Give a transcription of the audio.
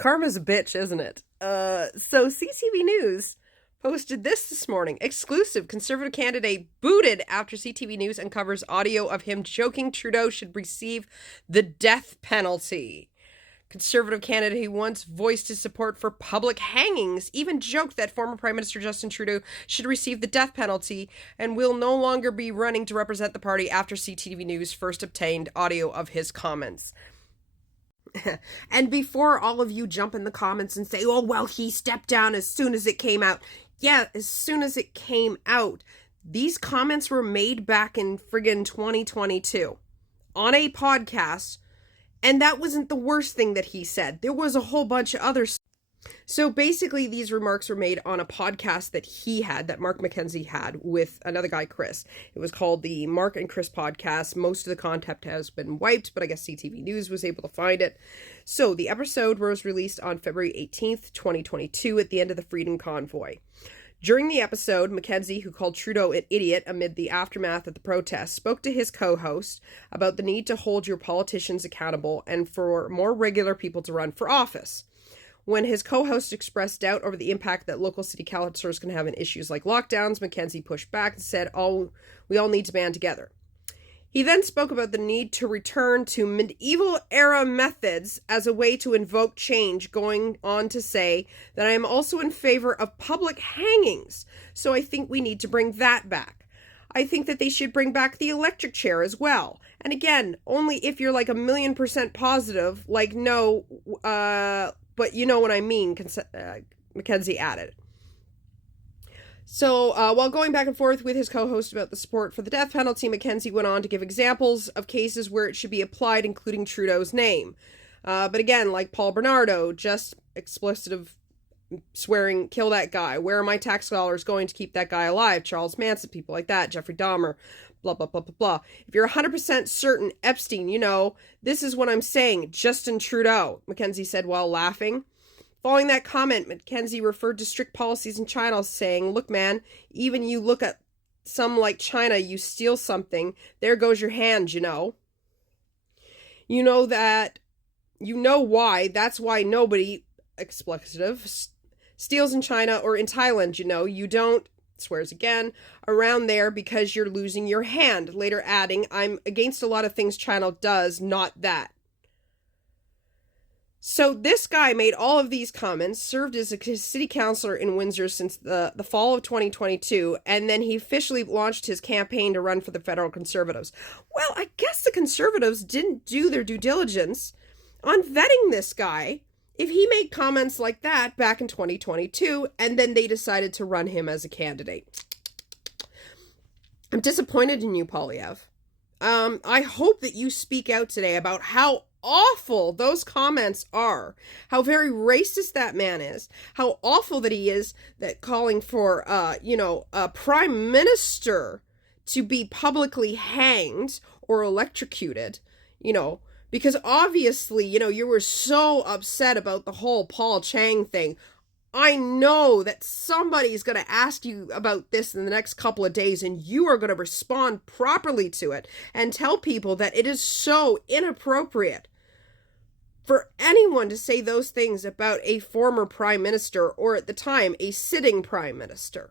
Karma's a bitch, isn't it? So CTV News posted this morning. Exclusive: Conservative candidate booted after CTV News uncovers audio of him joking Trudeau should receive the death penalty. Conservative candidate who once voiced his support for public hangings even joked that former Prime Minister Justin Trudeau should receive the death penalty and will no longer be running to represent the party after CTV News first obtained audio of his comments. And before all of you jump in the comments and say, oh, well, he stepped down as soon as it came out. Yeah, as soon as it came out. These comments were made back in friggin' 2022 on a podcast. And that wasn't the worst thing that he said. There was a whole bunch of others. So basically, these remarks were made on a podcast that he had, that Mark Mckenzie had with another guy, Chris. It was called the Mark and Chris podcast. Most of the content has been wiped, but I guess CTV News was able to find it. So the episode was released on February 18th, 2022 at the end of the Freedom Convoy. During the episode, Mckenzie, who called Trudeau an idiot amid the aftermath of the protests, spoke to his co-host about the need to hold your politicians accountable and for more regular people to run for office. When his co-host expressed doubt over the impact that local city councillors can have in issues like lockdowns, Mckenzie pushed back and said, we all need to band together. He then spoke about the need to return to medieval-era methods as a way to invoke change, going on to say that I am also in favor of public hangings, so I think we need to bring that back. I think that they should bring back the electric chair as well. And again, only if you're like 1,000,000% positive, like no, but you know what I mean, Mckenzie added. So, while going back and forth with his co-host about the support for the death penalty, Mckenzie went on to give examples of cases where it should be applied, including Trudeau's name. But again, like Paul Bernardo, just explicit swearing, kill that guy. Where are my tax dollars going to keep that guy alive? Charles Manson, people like that, Jeffrey Dahmer, blah, blah, blah, blah, blah. If you're 100% certain Epstein, this is what I'm saying, Justin Trudeau, Mckenzie said while laughing. Following that comment, Mckenzie referred to strict policies in China, saying, look, man, even you look at some like China, you steal something, there goes your hand, You know why, that's why nobody, expletive, steals in China or in Thailand, you don't, swears again, around there because you're losing your hand. Later adding, I'm against a lot of things China does, not that. So this guy made all of these comments, served as a city councillor in Windsor since the fall of 2022, and then he officially launched his campaign to run for the federal Conservatives. Well, I guess the Conservatives didn't do their due diligence on vetting this guy if he made comments like that back in 2022, and then they decided to run him as a candidate. I'm disappointed in you, Polyev. I hope that you speak out today about how awful those comments are, how very racist that man is, how awful that he is, that calling for, a prime minister to be publicly hanged or electrocuted, because obviously, you were so upset about the whole Paul Chiang thing. I know that somebody's going to ask you about this in the next couple of days, and you are going to respond properly to it and tell people that it is so inappropriate for anyone to say those things about a former prime minister, or at the time, a sitting prime minister.